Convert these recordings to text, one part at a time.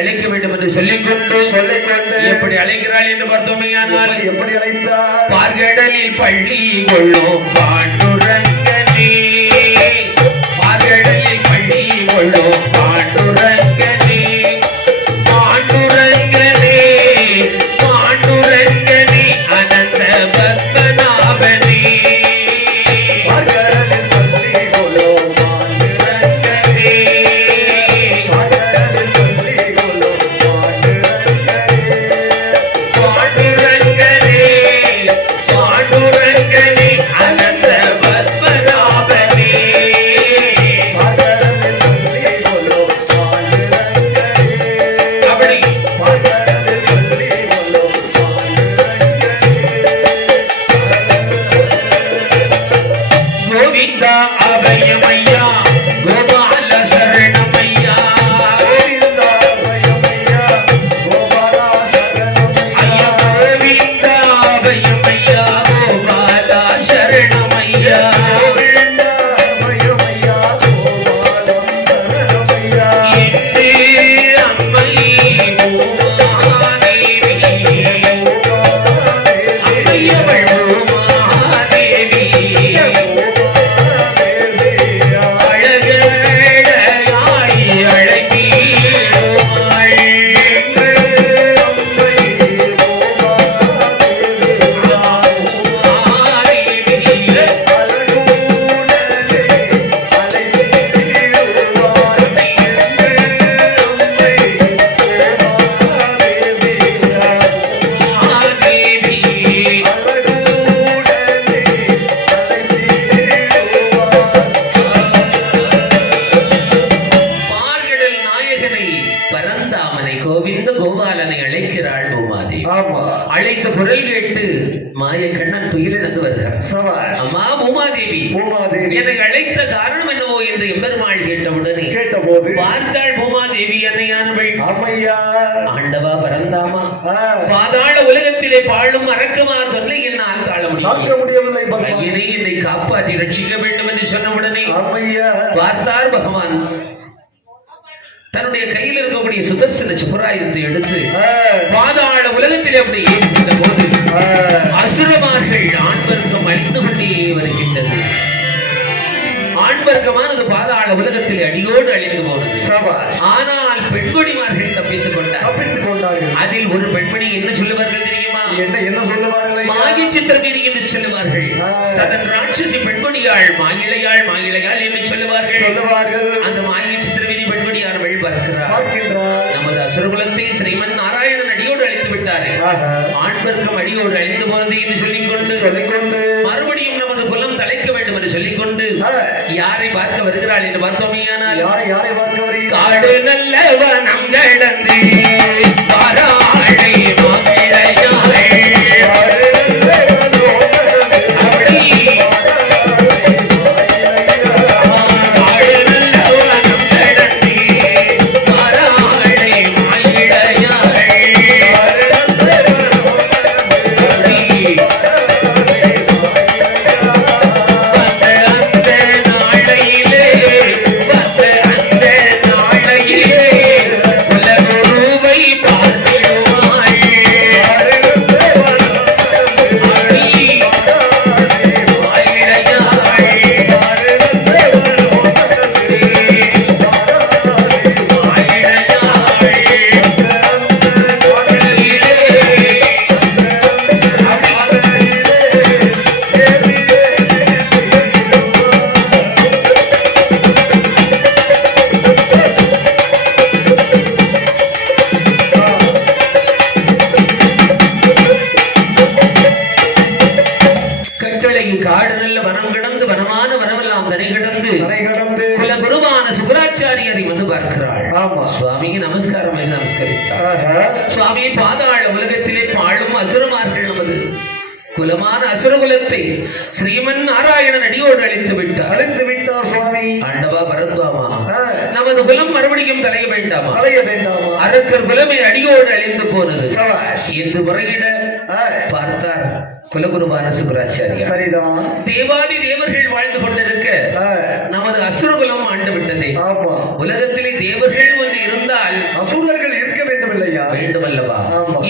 அழைக்க வேண்டும் என்று சொல்லிக்கொண்டு சொல்லிக்கொண்டு எப்படி அழைக்கிறாள் என்று பார்த்தோமேயானால் எப்படி- எப்படி அழைத்தார் பார்கடலில் பள்ளி கொள்ளும் பாண்டுரங்கனே மாயக்கண்ணன் துயிலிழந்து வருகிறார். அம்மா பூமாதேவி பூமாதேவி. என்னை அழைத்த காரணம் என்னவோ என்று எம்பெருமாள் கேட்டவுடனே கேட்டபோது பார்த்தாள் பூமாதேவி என்னையானவள் அம்மையா. ஆண்டவா பரந்தாமா பாதாள உலகத்திலே பாழும் அரக்கமார் தொல்லை என்னால் தாழ முடியவில்லை. ஐயனை என்னை காப்பாற்றி ரட்சிக்க வேண்டும் என்று சொன்னவுடனே அம்மையா. பார்த்தார் பகவான். தன்னுடைய கையில் இருக்கக்கூடிய சுதர்சன சுப்பராயுதத்தை எடுத்து பாதாள உலகத்திலே அப்படி போது ஆ, அசுரமார்கள் ஆண் வர்க்கம் அழிந்து கொண்டே வருகின்றது. ஆண் வர்க்கமானது பாதாள உலகத்திலே அடியோடு அழிந்து போனது. ஆனால் பெண்கொடிமார்கள் தப்பித்துக் கொண்டார் தப்பித்துக் கொண்டார்கள். அதில் ஒரு பெண்மணி என்ன சொல்லுவார்கள் தெரியுமா? என்ன என்ன சொல்லுவார்கள்? மாகி சித்திரமேரி என்று சொல்லுவார்கள். சதன் ராட்சசி பெண்கொடியாள் மாயிழையாள் மாயிழையாள் என்று சொல்லுவார்கள். சொல்லுவார்கள். அந்த மாகி சித்திரமேரி பெண்கொடியானவள் பார்க்கிறார் பார்க்கின்றார். நமது அசுரகுலத்தை ஸ்ரீமன் நாராயணன் ஆஹா. ஆண் வர்க்கம் அடியோடு அழிந்து போனது என்று சொல்லிக்கொண்டு சொல்லிக்கொண்டு. மறுபடியும் நமது குலம் தலைக்க வேண்டும் என்று சொல்லிக்கொண்டு யாரை பார்க்க வருகிறாள் என்று பார்த்தோமேயானால் யாரை யாரை பார்க்க வருகிறீர்கள்? காடு நல்ல வனம் கடந்து. காடு நல்ல வனம் கிடந்து வனமான வனமெல்லாம் கிடந்து தரை கடந்து. குல குருவான சுக்கராச்சாரியரை வந்து பார்க்கிறாள். ஆமா. சுவாமி நமஸ்காரம் என்று நமஸ்கரித்தார். சுவாமி பாதாள உலகத்திலே பாழும் அசுரமார்கள் நமது. குலமான அசுரகுலத்தை ஸ்ரீமன் நாராயணன் அடியோடு அழித்து விட்டார். அழைத்து விட்டார் சுவாமி. ஆண்டவா பரத்வாமா நமது குலம் மறுபடியும் தலைய வேண்டாமா? அலைய வேண்டாமா? அரக்கர் குலமே அடியோடு அழிந்து போனது. என்று முறையிட பார்த்தார். குலகுருவான சுக்கராச்சாரியார் சரிதான். தேவாதி தேவர்கள் வாழ்ந்து கொண்டிருக்க நமது அசுரகுலம் ஆண்டு விட்டதே. ஆமா. உலகத்திலே தேவர்கள் ஒன்று இருந்தால் அசுரர்கள் இருக்க வேண்டுமில்லையா? வேண்டும் அல்லவா.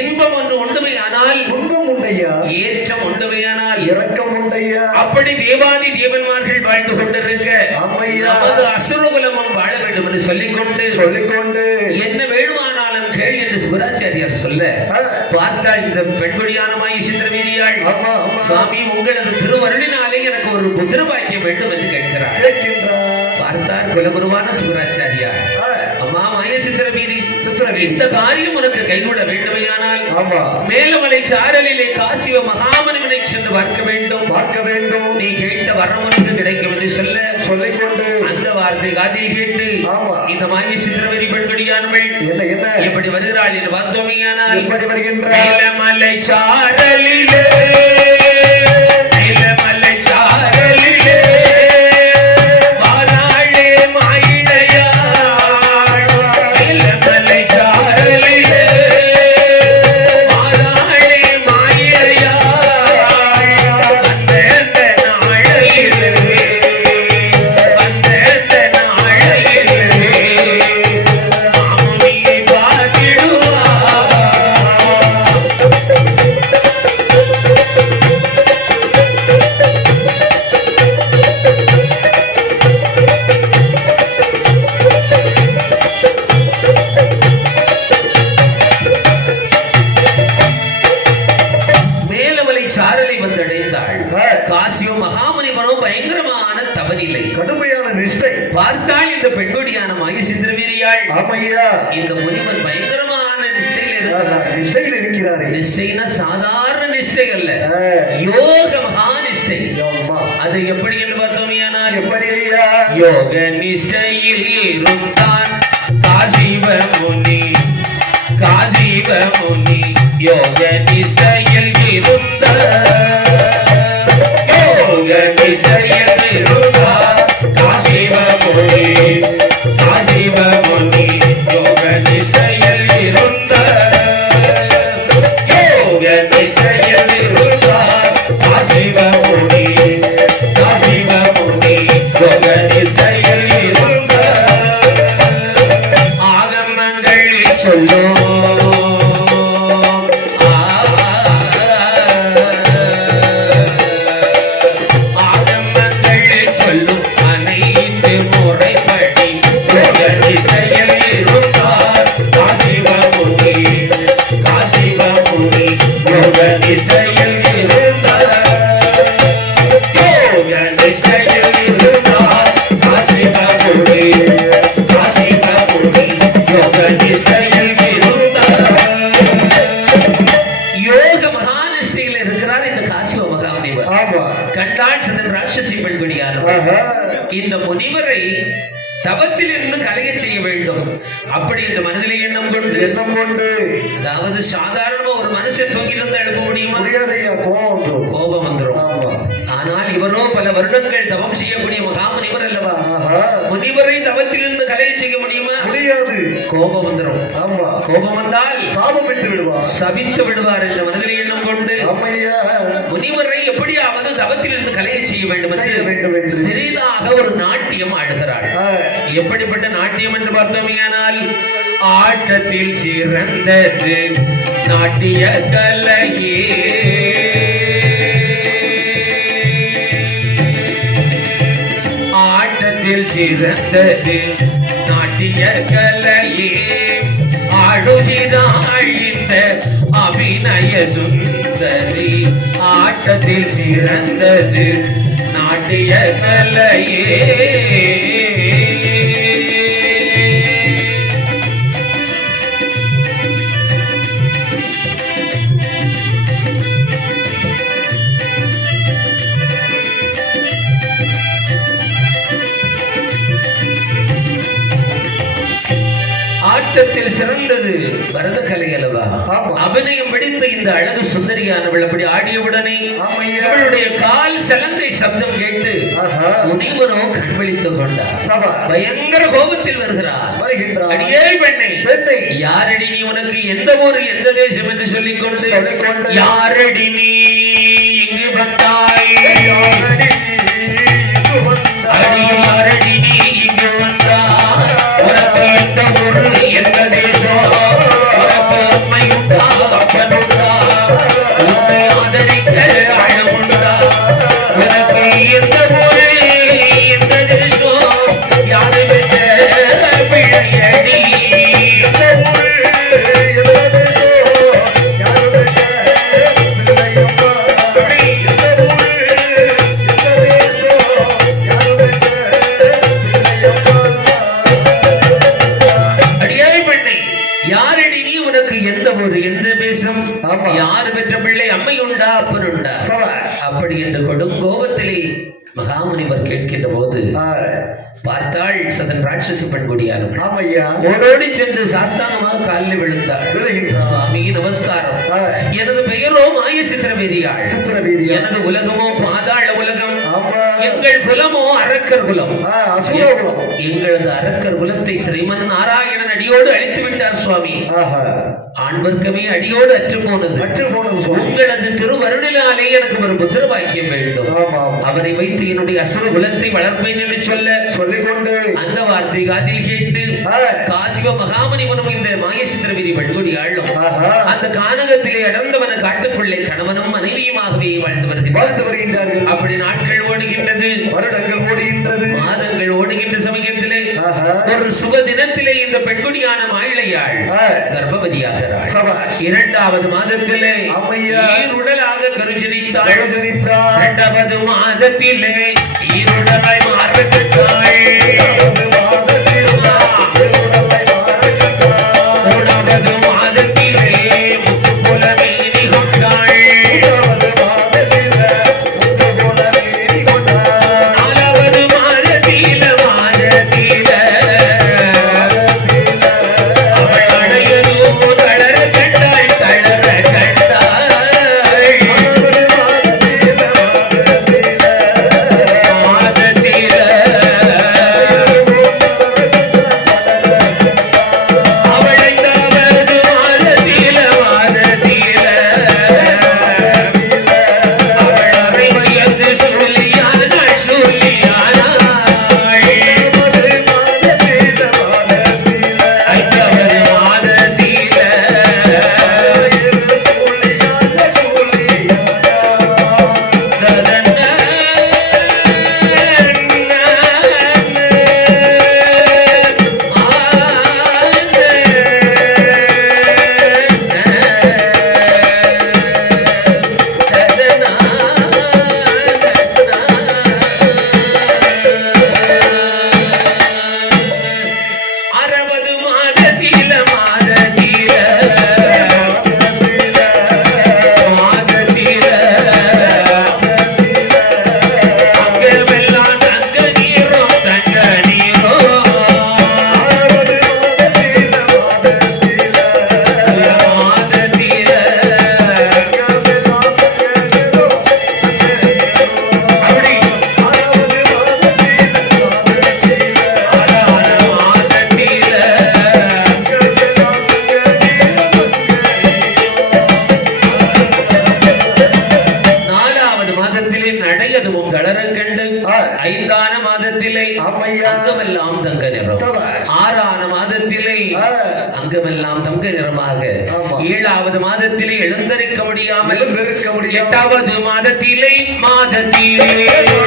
இன்பம் ஒன்று உண்டுமையானால் துன்பம் உண்டையா? ஏற்றம் உண்டுமையானால் இரக்கம் உண்டையா? அப்படி தேவாதி தேவன்மார்கள் வாழ்ந்து கொண்டிருக்க நமது அசுரகுலமும் வாழ வேண்டும் என்று சொல்லிக்கொண்டு சொல்லிக்கொண்டு. என்ன சிவராச்சாரியார் சொல்ல ஆ, பார்த்தால் இந்த பெண்கொடியான மாய சித்திரவீதியாள் சுவாமி உங்களது திருவருளினாலே எனக்கு ஒரு புத்திர பாக்கியம் வேண்டும் என்று கேட்கிறார். பார்த்தார் குலகுருவான சிவராச்சாரியார் அம்மா மாய சித்திரவீதி இந்த காரியம் உனக்கு கைகூட வேண்டுமையானால் மேலமலை சாரலிலே காசிவ மகாமனிதனை சென்று பார்க்க வேண்டும். பார்க்க வேண்டும். நீ கேட்ட வரம் ஒன்று கிடைக்கும் என்று சொல்ல சொல்லிக்கொண்டு அந்த வார்த்தை காதில் கேட்டு ஆமா. இந்த மாய சித்திரவெறி பெண்கொடியானவள் என்ன என்ன எப்படி வருகிறாள் என்று பார்த்தோமையானால் எப்படி வருகின்ற மேலமலை சாரலிலே காசியும் மகாமணிபுரம் பயங்கரமான தவறில்லை கடுமையான நிஷ்டை. பார்த்தால் இந்த பெண்கொடியான மாய சித்திரவீரியாள் ஆமையா? இந்த முனிவன் பயங்கரமான நிஷ்டையில் இருக்கிறார். நிஷ்டையில் இருக்கிறாரே. நிஷ்டைனா சாதாரண நிஷ்டை அல்ல. யோக மகா நிஷ்டை. அது எப்படி என்று பார்த்தோமையானால் எப்படி யோக நிஷ்டையில் இருந்தான் காசிவ முனி. காசிவ முனி. யோக நிஷ்டையில் இருந்த மனதிலே எண்ணம் கொண்டு எண்ணம் கொண்டு. அதாவது சாதாரணமா ஒரு மனுஷன் தூங்கி இருந்தா எழுப்ப முடியுமா? முடியாதையா பல வருடங்கள் தவம் செய்யக்கூடிய மகாமுனிவர் அல்லவா? ஆஹா. முனிவரை தவத்திலிருந்து கலைய செய்ய முடியுமா? முடியாது. கோபம் வந்துரும். ஆமா. கோபம் வந்தால் சாபம் விட்டு விடுவார். சபித்து விடுவார் என்ற மனதிலே எண்ணம் கொண்டு முனிவரை எப்படியாவது தவத்திலிருந்து கலைய செய்ய வேண்டும் என்று. சிறிதாக ஒரு நாட்டியம் ஆடுகிறாள். எப்படிப்பட்ட நாட்டியம் என்று பார்த்தோமையானால் ஆட்டத்தில் சிறந்தது. நாட்டிய கலையே. சிறந்தது. நாட்டிய கலையே ஆடுகிறாள் இந்த அபிநய சுந்தரி. ஆட்டத்தில் சிறந்தது. நாட்டிய கலையே ஆட்டத்தில் சிறந்தது பரத கலை அல்லவா. அபிநயம் பிடித்த இந்த அழகு சுந்தரியானவள் அப்படி ஆடியவுடனே ஆமையா. இவளுடைய கால் சலங்கை சப்தம் கேட்டு. முனிவரோ கண்விழித்துக் கொண்டார். பயங்கர கோபத்தில் வருகிறார். அடியே பெண்ணை. பெண்ணை. யாரடி நீ உனக்கு எந்த ஊரு எந்த தேசம் என்று சொல்லிக் கொண்டு. யாரடி நீ இங்கு வந்தாய்? யாரடி ஒரு எந்த பேசம் யார் பெற்ற பிள்ளை அம்மை உண்டா அப்பன் உண்டா அப்படி என்று கொடுங்கோபத்திலே மகாமுனிவர் கேட்கின்ற போது பார்த்தாள் சதன் ராட்சசி பெண்குடியான ஓடோடி சென்று சாஸ்தானமாக காலில் விழுந்தாள். சுவாமி நமஸ்காரம். எனது பெயரோ மாய சித்திரவீரியாள் எனது உலகமோ பாதாள எங்கள் குலமோ அரக்கர் குலம். எங்களது அரக்கர் குலத்தை ஸ்ரீமன் நாராயணன் அடியோடு அழித்து விட்டார் சுவாமி. ஆஹா. ஆண் வர்க்கமே அடியோடு அற்று போனது. அற்று போனது. உங்களது திருவருளினாலே எனக்கு ஒரு புத்திர பாக்கியம் வேண்டும். அவரை வைத்து என்னுடைய அசுர குலத்தை வளர்ப்பேன் என்று சொல்ல சொல்லிக்கொண்டு. அந்த வார்த்தை காதில் கேட்டு காசிவ மகாமணிவனும் இந்த மாயசித்திரவிதி பண்புடி ஆளும். ஆஹா. அந்த கானகத்திலே அடர்ந்தவன காட்டுக்குள்ளே கணவனும் மனைவியுமாகவே வாழ்ந்து வருகிறார். அப்படி நாட்கள் ஓடுகின்றது வருடங்கள் ஓடுகின்றது மாதங்கள் ஓடுகின்ற சமயத்திலே. ஒரு சுப தினத்திலே இந்த பெண்குடியான மாயிளையாள் ஆ, கர்ப்பவதியாகிறாள். இரண்டாவது மாதத்திலே. ஈருடலாக கருஜனித்தாள். இரண்டாவது மாதத்திலே ஈருடலாய் மாறப்பட்டாள் மாதத்திலே மாதத்திலே.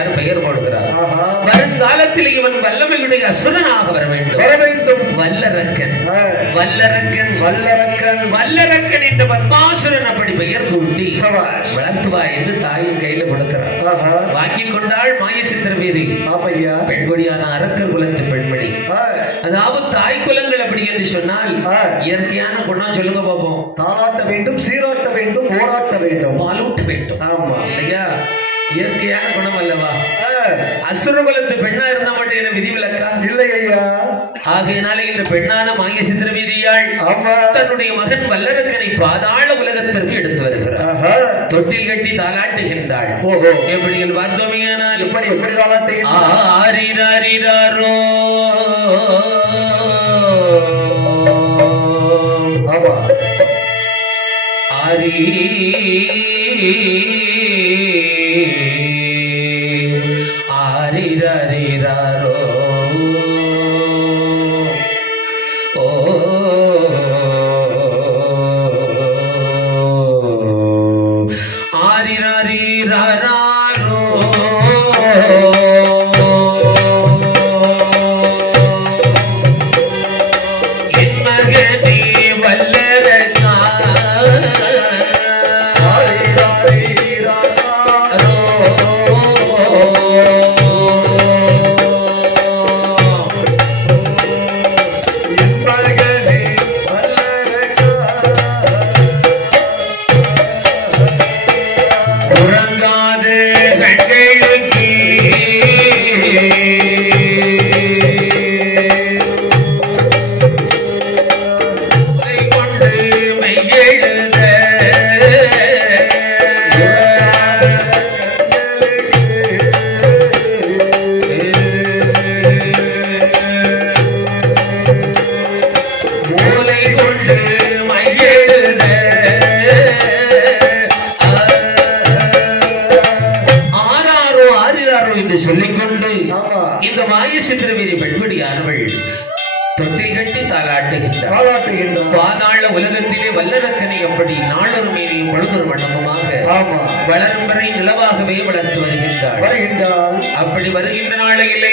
சுக்கராச்சாரியார் பெயர் போடுகிறார். வருங்காலத்தில் இவன் வல்லமையுடைய அசுரனாக வர வேண்டும் வர வேண்டும் வல்லரக்கன். வல்லரக்கன் வல்லரக்கன் வல்லரக்கன் என்ற பத்மாசுரன் அப்படி பெயர் கூட்டி. வளர்த்துவா என்று தாயின் கையில கொடுக்கிறார் ஆஹா. வாங்கிக் கொண்டாள் மாய சித்திரவீரி. பெண்கொடியான அரக்கர் குலத்து பெண்மணி. அதாவது தாய் குலங்கள் அப்படி என்று சொன்னால். இயற்கையான குணம் சொல்லுங்க பாப்போம் தாளாட்ட வேண்டும் சீராட்ட வேண்டும் போராட்ட வேண்டும் பாலூட்ட வேண்டும் ஆமா இல்லையா இயற்கையான குணம் அல்லவா ஆ. அசுர குலத்து பெண்ணா இருந்தா மட்டும் என்ன விதிவிலக்கா? இல்லை ஐயா ஆகையினாலே இந்த பெண்ணான மாய சித்திரவீதியாள் தன்னுடைய மகன் வல்லரக்கனை பாதாள உலகத்திற்கு எடுத்து வருகிறார். தொட்டில் கட்டி தாலாட்டுகின்றாள் ஓஹோ. எப்படி என்று பார்த்தோமேயானால் எப்படி எப்படி தாளாட்டுகின்றார்? ஆரிராரிராரோ. ஆமா. ஆரி ஆறிராரோ என்று சொல்லிக்கொண்டு. இந்த மாய சித்திரவீரி பெண்மணியானவள் தொட்டில் கட்டி தாளாட்டுகின்றார். வானாள உலகத்திலே வல்லரக்கனை அப்படி நாளொரு மீறியும் பொழுதொரு வண்ணமுமாக ஆமா வளரும் வரை நிலவாகவே வளர்த்து வருகின்றார் அப்படி வருகின்ற நாளையில